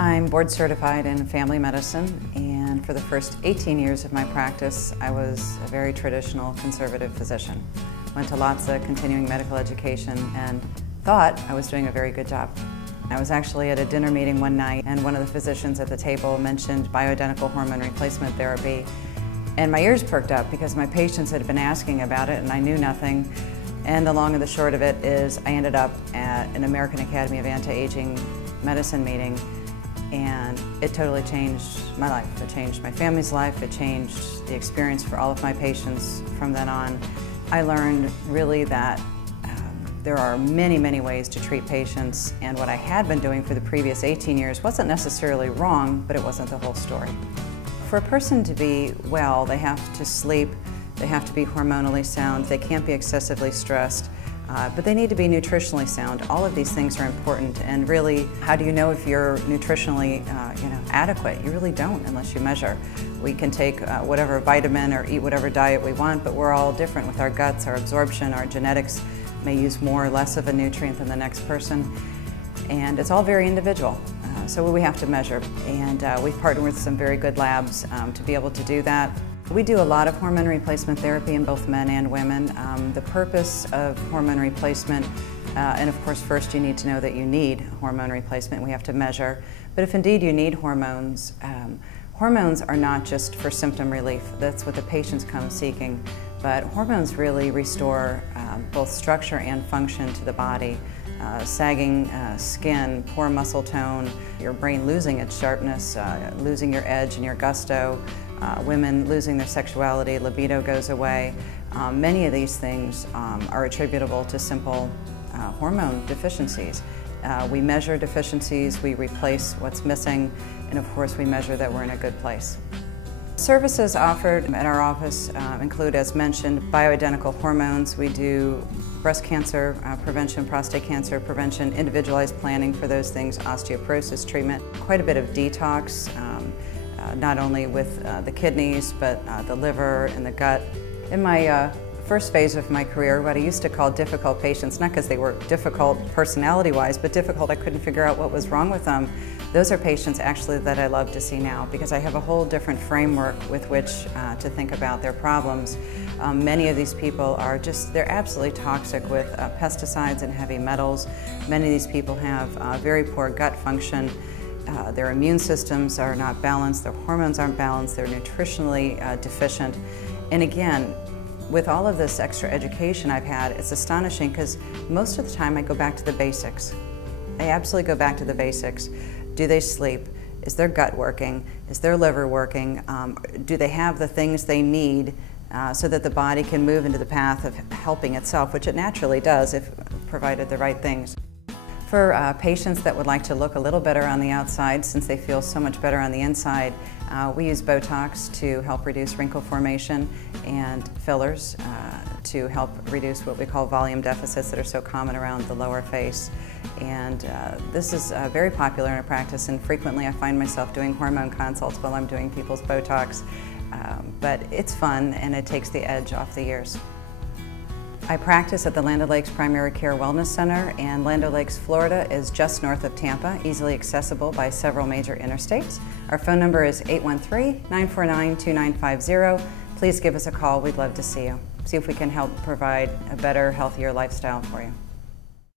I'm board certified in family medicine, and for the first 18 years of my practice, I was a very traditional conservative physician. Went to lots of continuing medical education and thought I was doing a very good job. I was actually at a dinner meeting one night, and one of the physicians at the table mentioned bioidentical hormone replacement therapy, and my ears perked up because my patients had been asking about it and I knew nothing. And the long and the short of it is I ended up at an American Academy of Anti-Aging Medicine meeting, and it totally changed my life. It changed my family's life. It changed the experience for all of my patients from then on. I learned really that there are many, many ways to treat patients, and what I had been doing for the previous 18 years wasn't necessarily wrong, but it wasn't the whole story. For a person to be well, they have to sleep, they have to be hormonally sound, they can't be excessively stressed, but they need to be nutritionally sound. All of these things are important, and really, how do you know if you're nutritionally adequate? You really don't unless you measure. We can take whatever vitamin or eat whatever diet we want, but we're all different with our guts, our absorption, our genetics may use more or less of a nutrient than the next person, and it's all very individual. So we have to measure, and we've partnered with some very good labs to be able to do that. We do a lot of hormone replacement therapy in both men and women. The purpose of hormone replacement, and of course first you need to know that you need hormone replacement. We have to measure, but if indeed you need hormones, hormones are not just for symptom relief. That's what the patients come seeking, but hormones really restore both structure and function to the body. Sagging skin, poor muscle tone, your brain losing its sharpness, losing your edge and your gusto, women losing their sexuality, libido goes away. Many of these things are attributable to simple hormone deficiencies. We measure deficiencies, we replace what's missing, and of course we measure that we're in a good place. Services offered at our office include, as mentioned, bioidentical hormones. We do breast cancer prevention, prostate cancer prevention, individualized planning for those things, osteoporosis treatment, quite a bit of detox, not only with the kidneys, but the liver and the gut. In my first phase of my career, what I used to call difficult patients, not because they were difficult personality-wise, but difficult, I couldn't figure out what was wrong with them. Those are patients actually that I love to see now, because I have a whole different framework with which to think about their problems. Many of these people are they're absolutely toxic with pesticides and heavy metals. Many of these people have very poor gut function. Their immune systems are not balanced, their hormones aren't balanced, they're nutritionally deficient. And again, with all of this extra education I've had, it's astonishing because most of the time I go back to the basics. I absolutely go back to the basics. Do they sleep? Is their gut working? Is their liver working? Do they have the things they need so that the body can move into the path of helping itself, which it naturally does if provided the right things. For patients that would like to look a little better on the outside, since they feel so much better on the inside, we use Botox to help reduce wrinkle formation and fillers to help reduce what we call volume deficits that are so common around the lower face. And this is very popular in our practice, and frequently I find myself doing hormone consults while I'm doing people's Botox. But it's fun, and it takes the edge off the ears. I practice at the Land O'Lakes Primary Care Wellness Center, and Land O'Lakes, Florida is just north of Tampa, easily accessible by several major interstates. Our phone number is 813-949-2950. Please give us a call. We'd love to see you. See if we can help provide a better, healthier lifestyle for you.